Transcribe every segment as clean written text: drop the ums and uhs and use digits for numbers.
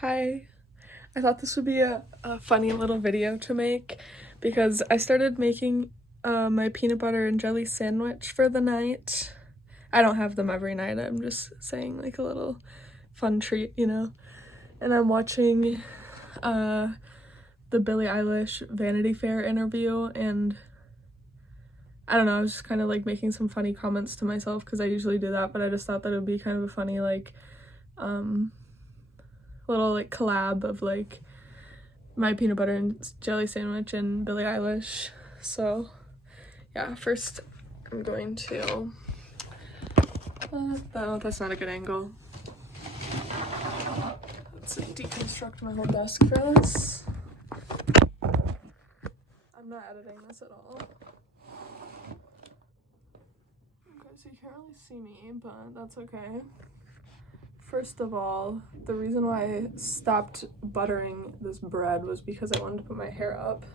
Hi. I thought this would be a funny little video to make because I started making my peanut butter and jelly sandwich for the night. I don't have them every night, I'm just saying like a little fun treat, you know? And I'm watching the Billie Eilish Vanity Fair interview, and I don't know, I was just kind of like making some funny comments to myself because I usually do that, but I just thought that it would be kind of a funny like little like collab of like my peanut butter and jelly sandwich and Billie Eilish. So yeah, first I'm going to no, that's not a good angle. Let's deconstruct my whole desk for this. I'm not editing this at all. Okay, so you can't really see me, but that's okay. First of all, the reason why I stopped buttering this bread was because I wanted to put my hair up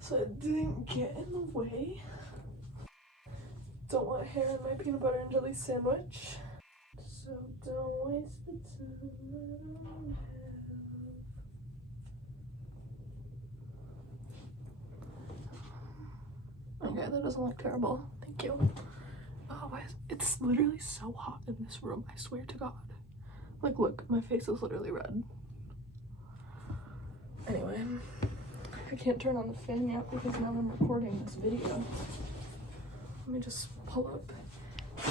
so it didn't get in the way. Don't want hair in my peanut butter and jelly sandwich. So don't waste the time I don't have. Okay, that doesn't look terrible. Thank you. Oh, it's literally so hot in this room, I swear to God. Like, look, my face is literally red. Anyway, I can't turn on the fan yet because now I'm recording this video. Let me just pull up.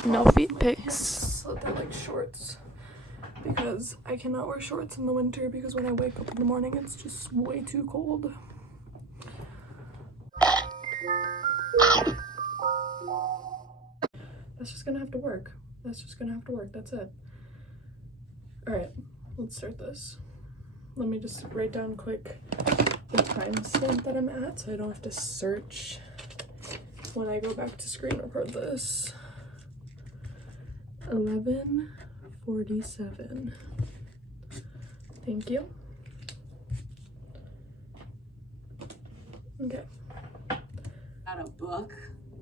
No feet pics, so they're like shorts. Because I cannot wear shorts in the winter because when I wake up in the morning, it's just way too cold. That's just gonna have to work. That's it. Alright, let's start this. Let me just write down quick the timestamp that I'm at so I don't have to search when I go back to screen record this. 11:47. Thank you. Okay. Out a book.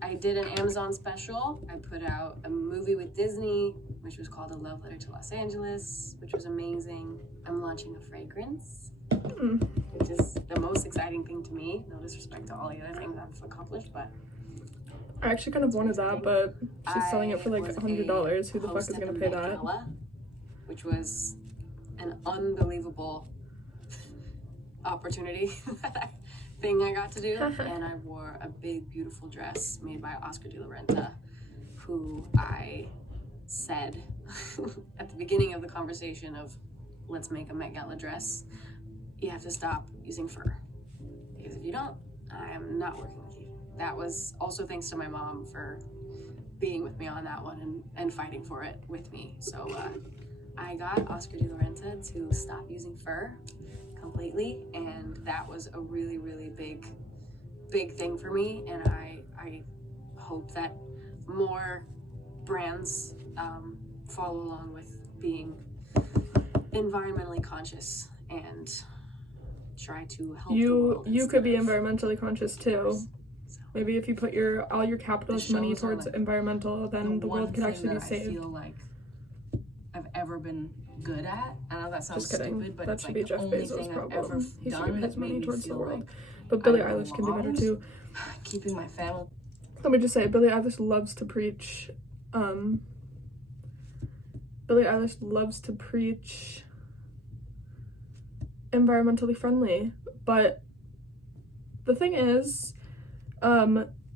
I did an Amazon special. I put out a movie with Disney, which was called A Love Letter to Los Angeles, which was amazing. I'm launching a fragrance, which is the most exciting thing to me. No disrespect to all the other things I've accomplished, but I actually kind of wanted that, but she's selling it for like $100. Who the fuck is gonna pay that? Which was an unbelievable opportunity thing I got to do. And I wore a big beautiful dress made by Oscar de la Renta, who I said at the beginning of the conversation of let's make a Met Gala dress, you have to stop using fur, because if you don't, I am not working with you. That was also thanks to my mom for being with me on that one and fighting for it with me. So I got Oscar de la Renta to stop using fur completely, and that was a really, really big thing for me. And I hope that more brands follow along with being environmentally conscious and try to help the world. You could be environmentally conscious too. Maybe if you put all your capitalist money towards environmental, then the world could actually be saved. I feel like I've ever been good at. I know that sounds Just kidding. stupid, but that it's should like be Jeff the only Bezos' thing I've problem. ever He should done give that his made money me towards the feel world. like But Billie I Eilish can do better belonged, too. Keeping my family. Let me just say, Billie Eilish loves to preach. Billie Eilish loves to preach environmentally friendly, but the thing is,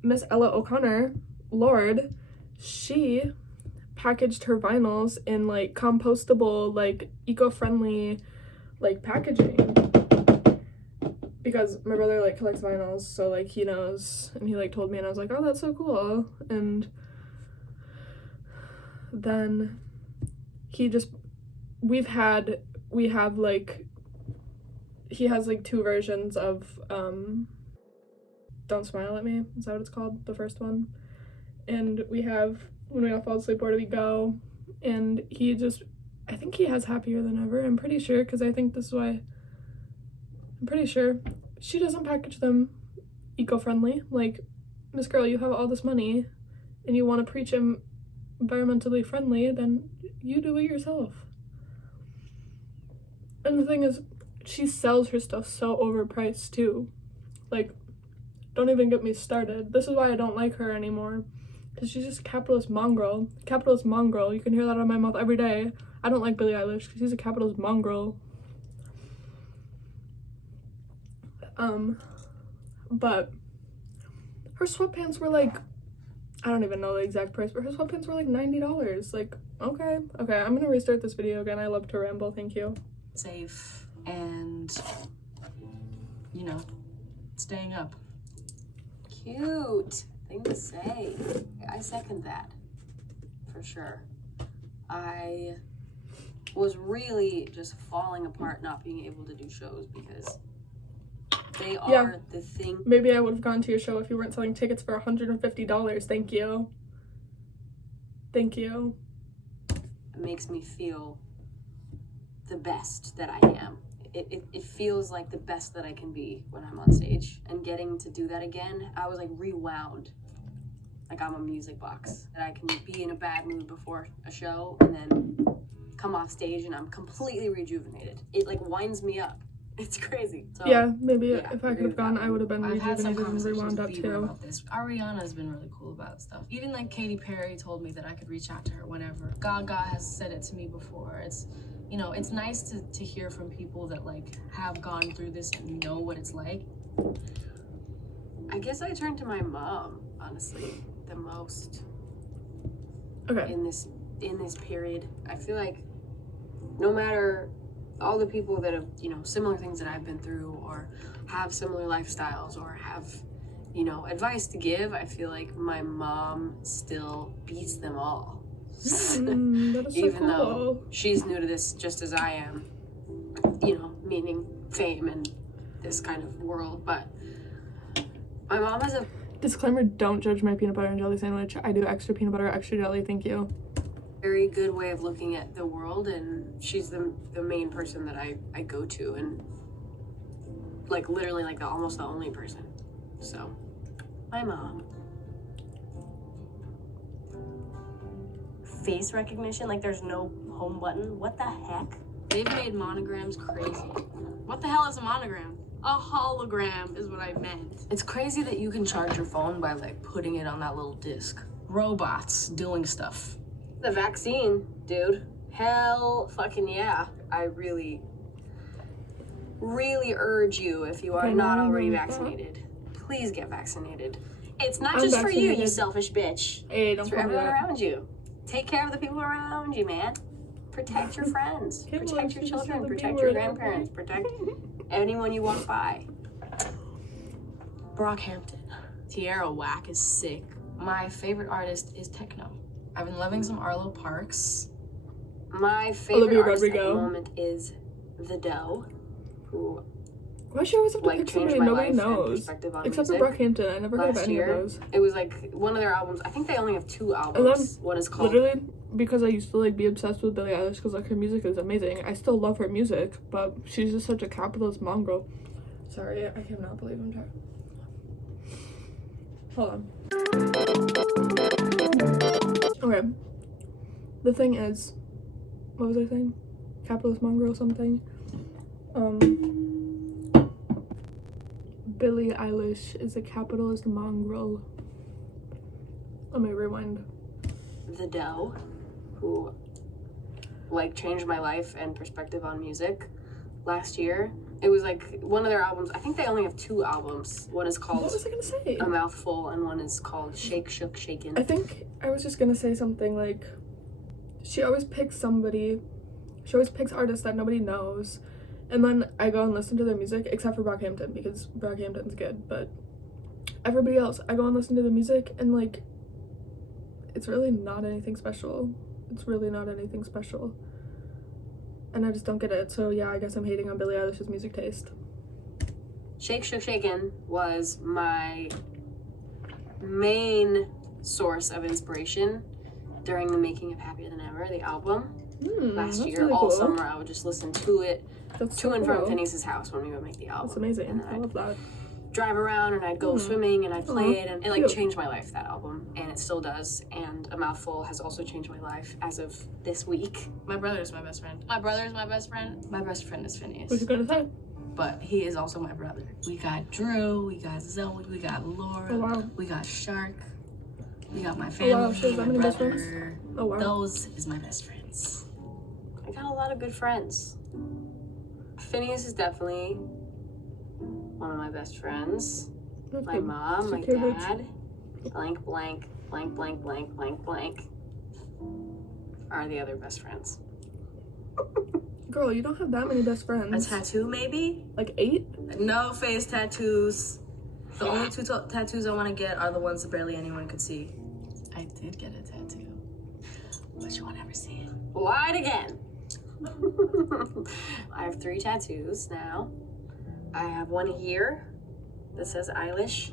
Miss Ella O'Connor, Lord, she packaged her vinyls in like compostable, like eco-friendly, like packaging, because my brother like collects vinyls, so like he knows, and he like told me, and I was like, oh, that's so cool. And then he has like two versions of Don't Smile at Me, is that what it's called? The first one. And we have When We All Fall Asleep, Where Do We Go? And I think he has Happier Than Ever, I'm pretty sure, because I think this is why, I'm pretty sure. She doesn't package them eco-friendly. Like, Miss Girl, you have all this money, and you want to preach environmentally friendly, then you do it yourself. And the thing is, she sells her stuff so overpriced too. Like, don't even get me started. This is why I don't like her anymore. Because she's just a capitalist mongrel. Capitalist mongrel. You can hear that out of my mouth every day. I don't like Billie Eilish because she's a capitalist mongrel. But her sweatpants were like, I don't even know the exact price, but her sweatpants were like $90. Like, okay, I'm gonna restart this video again. I love to ramble, thank you. Safe and, you know, staying up. Cute thing to say. I second that, for sure. I was really just falling apart not being able to do shows because they are the thing. Maybe I would have gone to your show if you weren't selling tickets for $150. Thank you. Thank you. It makes me feel the best that I am. It feels like the best that I can be when I'm on stage. And getting to do that again, I was like rewound. Like I'm a music box. That I can be in a bad mood before a show and then come off stage and I'm completely rejuvenated. It like winds me up. It's crazy. So, yeah, maybe if I could have gone, I would have been rejuvenated and rewound up too. About this. Ariana's been really cool about stuff. Even like Katy Perry told me that I could reach out to her whenever. Gaga has said it to me before. It's, you know, it's nice to hear from people that like have gone through this and know what it's like. I guess I turned to my mom, honestly, the most. Okay. In this period, I feel like no matter all the people that have, you know, similar things that I've been through or have similar lifestyles or have, you know, advice to give, I feel like my mom still beats them all. That is so Even cool. though she's new to this just as I am, you know, meaning fame and this kind of world. But my mom has a disclaimer, don't judge my peanut butter and jelly sandwich. I do extra peanut butter, extra jelly, thank you. very good way of looking at the world, and she's the main person that I go to, and like literally like almost the only person. So my mom. Face recognition, like there's no home button. What the heck? They've made monograms crazy. What the hell is a monogram? A hologram is what I meant. It's crazy that you can charge your phone by like putting it on that little disc. Robots doing stuff. The vaccine, dude. Hell fucking yeah. I really urge you, if you are not already vaccinated, please get vaccinated. It's not just for you, you selfish bitch. Hey, don't it's for everyone around you. Take care of the people around you, man. Protect your friends. Protect your children. Protect your grandparents. Protect anyone you walk by. Brockhampton. Tierra Whack is sick. My favorite artist is techno. I've been loving some Arlo Parks. My favorite artist at the moment is The Doe, who why should I always have to pick somebody nobody knows? Except for Brockhampton, I never heard of any of those. It was like one of their albums. I think they only have 2 albums. One is called... Literally, because I used to like be obsessed with Billie Eilish because like her music is amazing. I still love her music, but she's just such a capitalist mongrel. Sorry, I cannot believe I'm trying. Hold on. Okay. The thing is, what was I saying? Capitalist mongrel something. Billie Eilish is a capitalist mongrel. Let me rewind. The Doe, who like changed my life and perspective on music last year. It was like one of their albums. I think they only have 2 albums. One is called What was I gonna say? A Mouthful, and one is called Shake, Shook, Shaken. I think I was just gonna say something like, she always picks artists that nobody knows, and then I go and listen to their music, except for Brockhampton, because Brockhampton's good, but everybody else, I go and listen to their music, and like, it's really not anything special. It's really not anything special. And I just don't get it, so yeah, I guess I'm hating on Billie Eilish's music taste. Shake, Shook, Shaken was my main source of inspiration during the making of Happier Than Ever, the album. Last year, really all cool. summer, I would just listen to it That's to so and from cool. Phineas's house when we would make the album. That's amazing. And then I love that. drive around and I'd go swimming and I'd play it, and it like Cute. changed my life, that album, and it still does. And A Mouthful has also changed my life as of this week. My brother is my best friend. My brother is my best friend. My best friend is Phineas. What you gonna say? But he is also my brother. We got Drew, we got Zoe, we got Laura, Oh, wow. we got Shark, we got my family, wow, she has that my many best brother. friends? Oh, wow. Those is my best friends. I got a lot of good friends. Phineas is definitely one of my best friends. That's My good. mom, my Secure roots. dad, blank, blank, blank, blank, blank, blank, blank, are the other best friends. Girl, you don't have that many best A friends. tattoo, maybe? Like 8? No face tattoos. The only two tattoos I want to get are the ones that barely anyone could see. I did get a tattoo, but you won't ever see it. Lied again. I have 3 tattoos now. I have one here that says Eilish.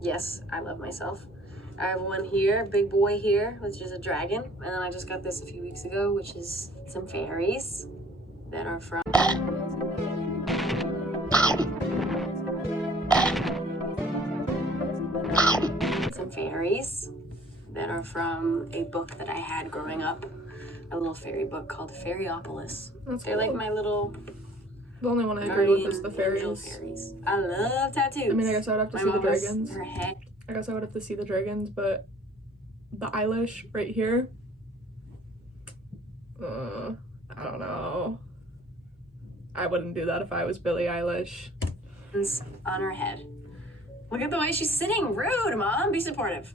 Yes, I love myself. I have one here, big boy here, which is a dragon. And then I just got this a few weeks ago, which is some fairies that are from... Some fairies that are from a book that I had growing up. A little fairy book called Fairyopolis. That's They're like cool. my little The only one I agree with is the angel fairies. fairies. I love tattoos. I mean, I guess I would have to My see the mom has dragons. her head. I guess I would have to see the dragons, but the Eilish right here. I don't know. I wouldn't do that if I was Billie Eilish. On her head. Look at the way she's sitting. Rude, Mom. Be supportive.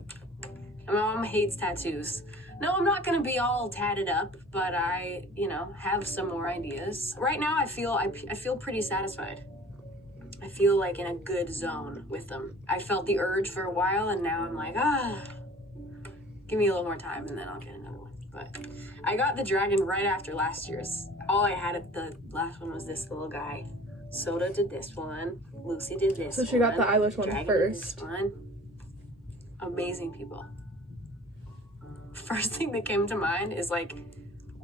My mom hates tattoos. No, I'm not gonna be all tatted up, but I, have some more ideas. Right now, I feel pretty satisfied. I feel like in a good zone with them. I felt the urge for a while, and now I'm like, give me a little more time, and then I'll get another one. But I got the dragon right after last year's. All I had at the last one was this little guy. Soda did this one. Lucy did this one. So she got the Eilish one Dragon did first. this one. Amazing people. First thing that came to mind is like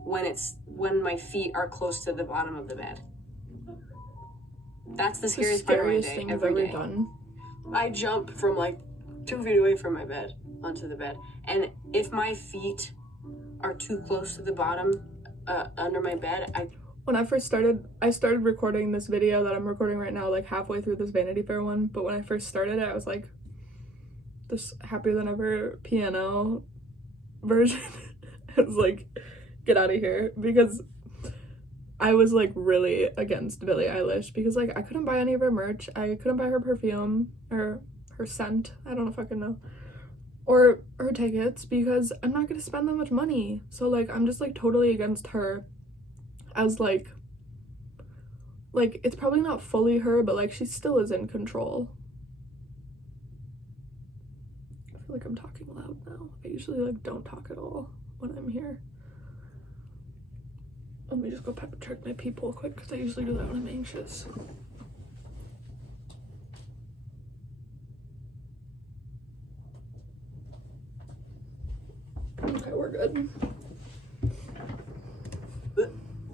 when my feet are close to the bottom of the bed. That's the The scariest part of my scariest day thing you've every ever day. done. I jump from like 2 feet away from my bed onto the bed, and if my feet are too close to the bottom under my bed, When I started recording this video that I'm recording right now, like halfway through this Vanity Fair one. But when I first started it, I was like, this happier than ever piano version. I was like, get out of here, because I was like really against Billie Eilish because like I couldn't buy any of her merch. I couldn't buy her perfume or her scent. I don't fucking know. Or her tickets because I'm not gonna spend that much money. So like I'm just like totally against her as like it's probably not fully her, but like she still is in control. I feel like I'm talking loud now. I usually like don't talk at all when I'm here. Let me just go pepper check my peep real quick because I usually do that when I'm anxious. Okay, we're good.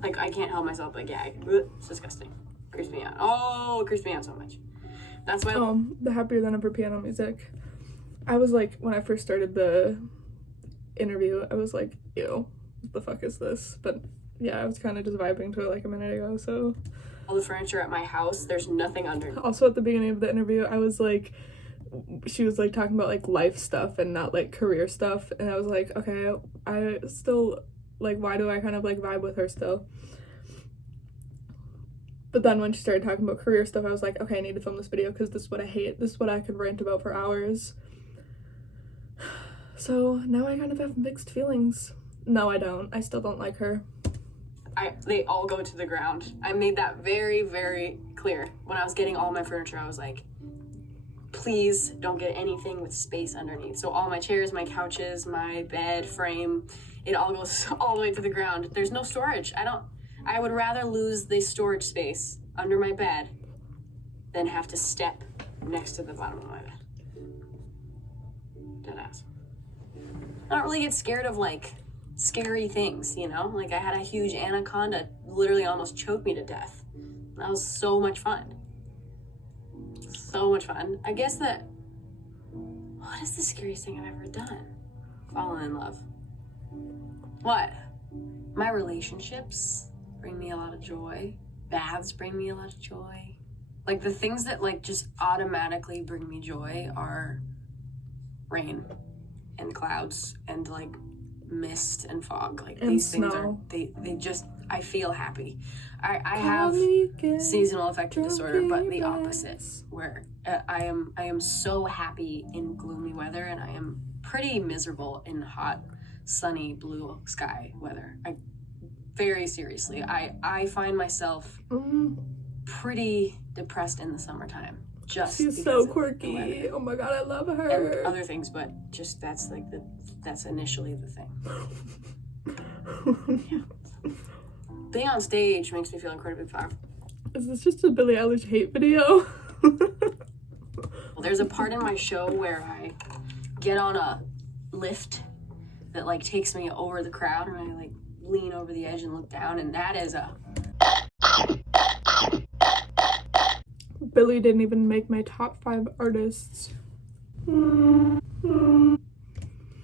like I can't help myself but gag. It's disgusting. Creeps me out. Oh, it creeps me out so much. That's why. The happier than ever piano music. I was like, when I first started the interview, I was like, ew, what the fuck is this? But yeah, I was kind of just vibing to it like a minute ago, so. All the furniture at my house, there's nothing under. Also at the beginning of the interview, I was like, she was like talking about like life stuff and not like career stuff, and I was like, okay, I still, like, why do I kind of like vibe with her still? But then when she started talking about career stuff, I was like, okay, I need to film this video because this is what I hate. This is what I could rant about for hours. So now I kind of have mixed feelings. No, I don't. I still don't like her. They all go to the ground. I made that very, very clear. When I was getting all my furniture, I was like, please don't get anything with space underneath. So all my chairs, my couches, my bed frame, it all goes all the way to the ground. There's no storage. I would rather lose the storage space under my bed than have to step next to the bottom of my bed. Deadass. I don't really get scared of like scary things, you know? Like I had a huge anaconda literally almost choke me to death. That was so much fun. So much fun. I guess that, what is the scariest thing I've ever done? Fallen in love. What? My relationships bring me a lot of joy. Baths bring me a lot of joy. Like the things that like just automatically bring me joy are rain and clouds and like mist and fog. Like And these snow. things are, they just, I feel happy. I have seasonal affective disorder, but the opposite, where I am so happy in gloomy weather and I am pretty miserable in hot, sunny, blue sky weather. Very seriously, I find myself pretty depressed in the summertime. Just She's so quirky. Oh my god, I love her. And other things, but just that's like that's initially the thing. Yeah. Being on stage makes me feel incredibly powerful. Is this just a Billie Eilish hate video? Well, there's a part in my show where I get on a lift that like takes me over the crowd and I like lean over the edge and look down, and that is a Billie didn't even make my top 5 artists.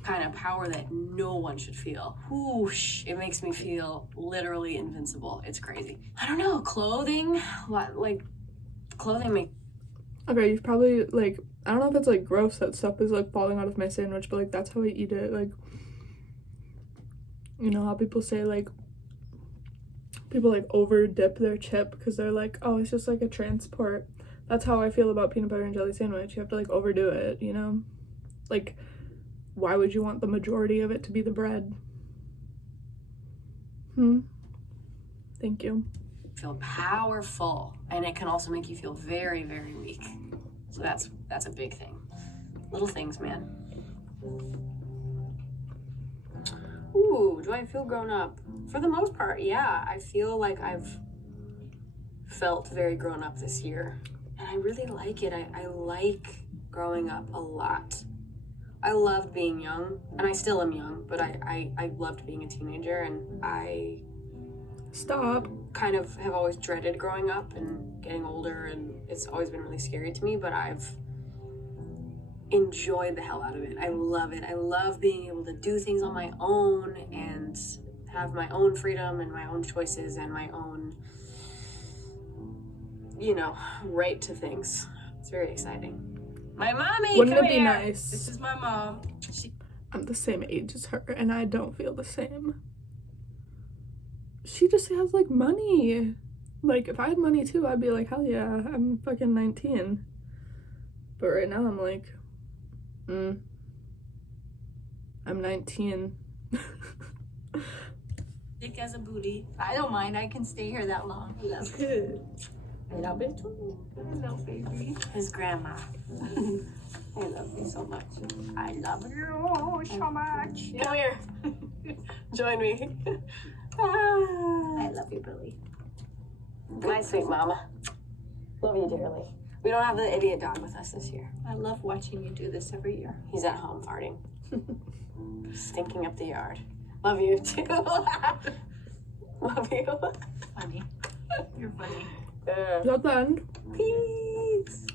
kind of power that no one should feel. Whoosh, it makes me feel literally invincible. It's crazy. I don't know, clothing, like clothing make. Okay, you've probably, like, I don't know if it's, like, gross that stuff is, like, falling out of my sandwich, but, like, that's how I eat it. Like, you know how people say, like, people, like, over dip their chip because they're like, oh, it's just, like, a transport. That's how I feel about peanut butter and jelly sandwich. You have to, like, overdo it, you know? Like, why would you want the majority of it to be the bread? Thank you. Feel powerful, and it can also make you feel very, very weak. So that's a big thing. Little things, man. Ooh, do I feel grown up? For the most part, yeah. I feel like I've felt very grown up this year, and I really like it. I like growing up a lot. I loved being young, and I still am young, but I loved being a teenager, and I kind of have always dreaded growing up and getting older, and it's always been really scary to me, but I've enjoyed the hell out of it. I love it. I love being able to do things on my own and have my own freedom and my own choices and my own, you know, right to things. It's very exciting. My mommy, Wouldn't come it be here. nice? This is my mom. I'm the same age as her, and I don't feel the same. She just has, like, money. Like, if I had money, too, I'd be like, hell yeah, I'm fucking 19. But right now, I'm like, I'm 19. Thick as a booty. I don't mind. I can stay here that long. I love it. I love it too. Hello, baby. His grandma. I love you so much. I love you so much. Come here. Join me. I love you, Billie. My sweet mama. Love you dearly. We don't have the idiot dog with us this year. I love watching you do this every year. He's at home farting. Stinking up the yard. Love you too. Love you. Funny. You're funny. Is that the end? Peace.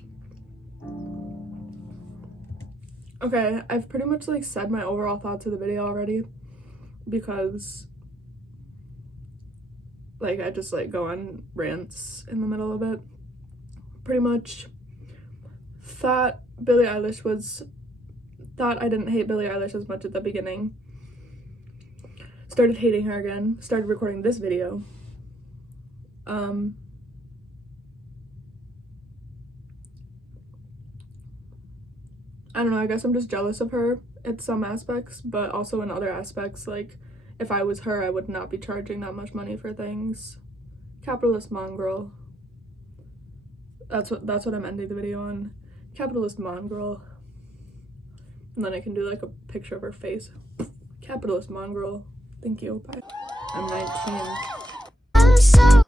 Okay, I've pretty much, like, said my overall thoughts of the video already, because, like, I just, like, go on rants in the middle of it. Pretty much thought I didn't hate Billie Eilish as much at the beginning. Started hating her again. Started recording this video. I don't know, I guess I'm just jealous of her in some aspects, but also in other aspects, like, if I was her, I would not be charging that much money for things. Capitalist mongrel. That's what I'm ending the video on. Capitalist mongrel. And then I can do, like, a picture of her face. Capitalist mongrel. Thank you. Bye. I'm 19. I'm so